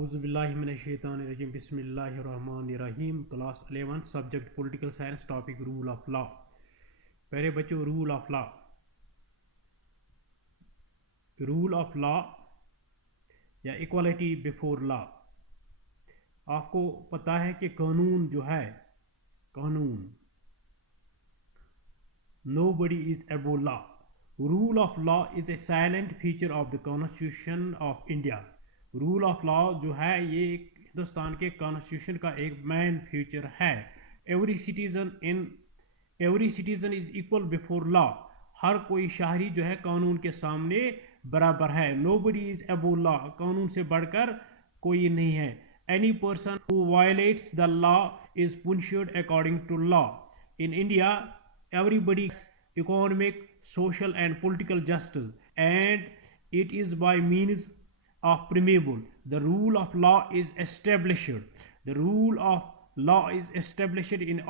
औज़ुबिल्लाहिमिनश्शैतानिर्रजीम बिस्मिल्लाहिर्रहमानिर्रहीम। Class 11 subject political science, topic rule of law. पहले बच्चों, rule of law. Rule of law या equality before law. आपको पता है कि कानून जो है, कानून, nobody is above law. Rule of law is a silent feature of the Constitution of India. Rule of law जो है ये हिंदुस्तान के कॉन्स्टिट्यूशन का एक मेन फीचर है। Every citizen is equal before law. हर कोई शहरी जो है कानून के सामने बराबर है। Nobody is above law. कानून से बढ़कर कोई नहीं है। Any person who violates the law is punished according to law. In India, everybody's economic, social and political justice, and it is by means of preamble. The rule of law is established. The rule of law is established in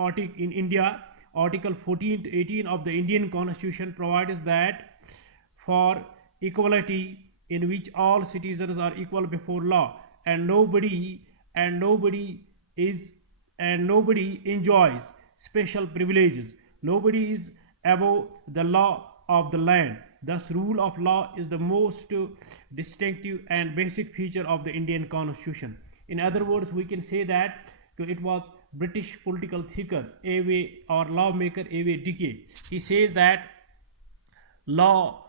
India. Article 14 to 18 of the Indian Constitution provides that for equality in which all citizens are equal before law, and nobody enjoys special privileges. Nobody is above the law of the land. Thus, rule of law is the most distinctive and basic feature of the Indian Constitution. In other words, we can say that it was British political thinker A.W. or lawmaker A.W. Dickey. He says that law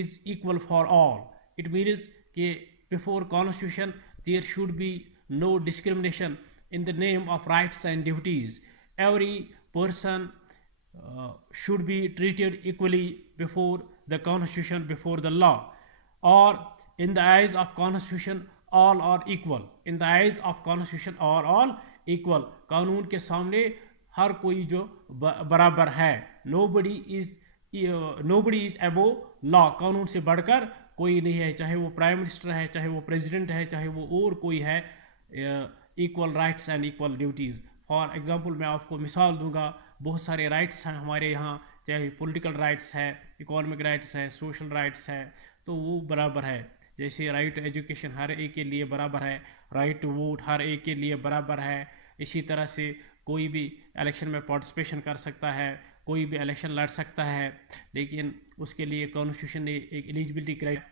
is equal for all. It means that before Constitution there should be no discrimination in the name of rights and duties. Every person should be treated equally before the Constitution, before the law. Or in the eyes of Constitution, all are equal. In the eyes of Constitution, are all equal. कानून के सामने हर कोई जो बराबर है। Nobody is above law. कानून से बढ़कर कोई नहीं है, चाहे वो प्राइम मिनिस्टर है, चाहे वो प्रेसिडेंट है, चाहे वो और कोई है। Equal rights and equal duties. For example मैं आपको मिसाल दूंगा, बहुत सारे राइट्स हैं हमारे यहाँ, चाहे पॉलिटिकल राइट्स है, इकोनॉमिक राइट्स है, सोशल राइट्स है, तो वो बराबर है। जैसे राइट टू एजुकेशन हर एक के लिए बराबर है, राइट टू वोट हर एक के लिए बराबर है। इसी तरह से कोई भी इलेक्शन में पार्टिसिपेशन कर सकता है, कोई भी इलेक्शन लड़ सकता है, लेकिन उसके लिए कॉन्स्टिट्यूशन ने एक एलिजिबिलिटी क्राइटेरिया।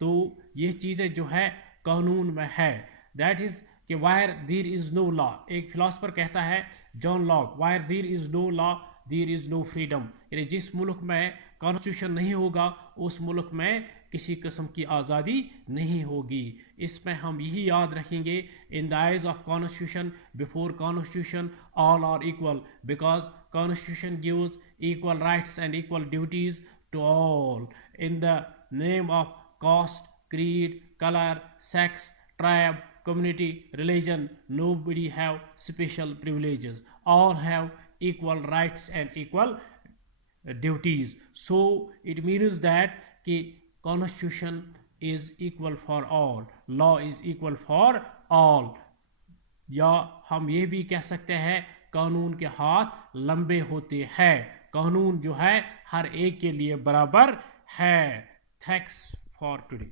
तो ये चीज़ें जो है कानून में है। दैट इज़ कि where there is no law. एक फिलोसफर कहता है, John Locke, where there is no law there is no freedom. यानी जिस मुल्क में कॉन्स्टिट्यूशन नहीं होगा उस मुल्क में किसी किस्म की आज़ादी नहीं होगी। इसमें हम यही याद रखेंगे, in the eyes of constitution, before constitution all are equal, because constitution gives equal rights and equal duties to all in the name of caste, creed, color, sex, tribe, community, religion. Nobody have special privileges. All have equal rights and equal duties. So it means that कि constitution is equal for all, law is equal for all. या हम ये भी कह सकते हैं, कानून के हाथ लंबे होते हैं। कानून जो है हर एक के लिए बराबर है। Thanks for today.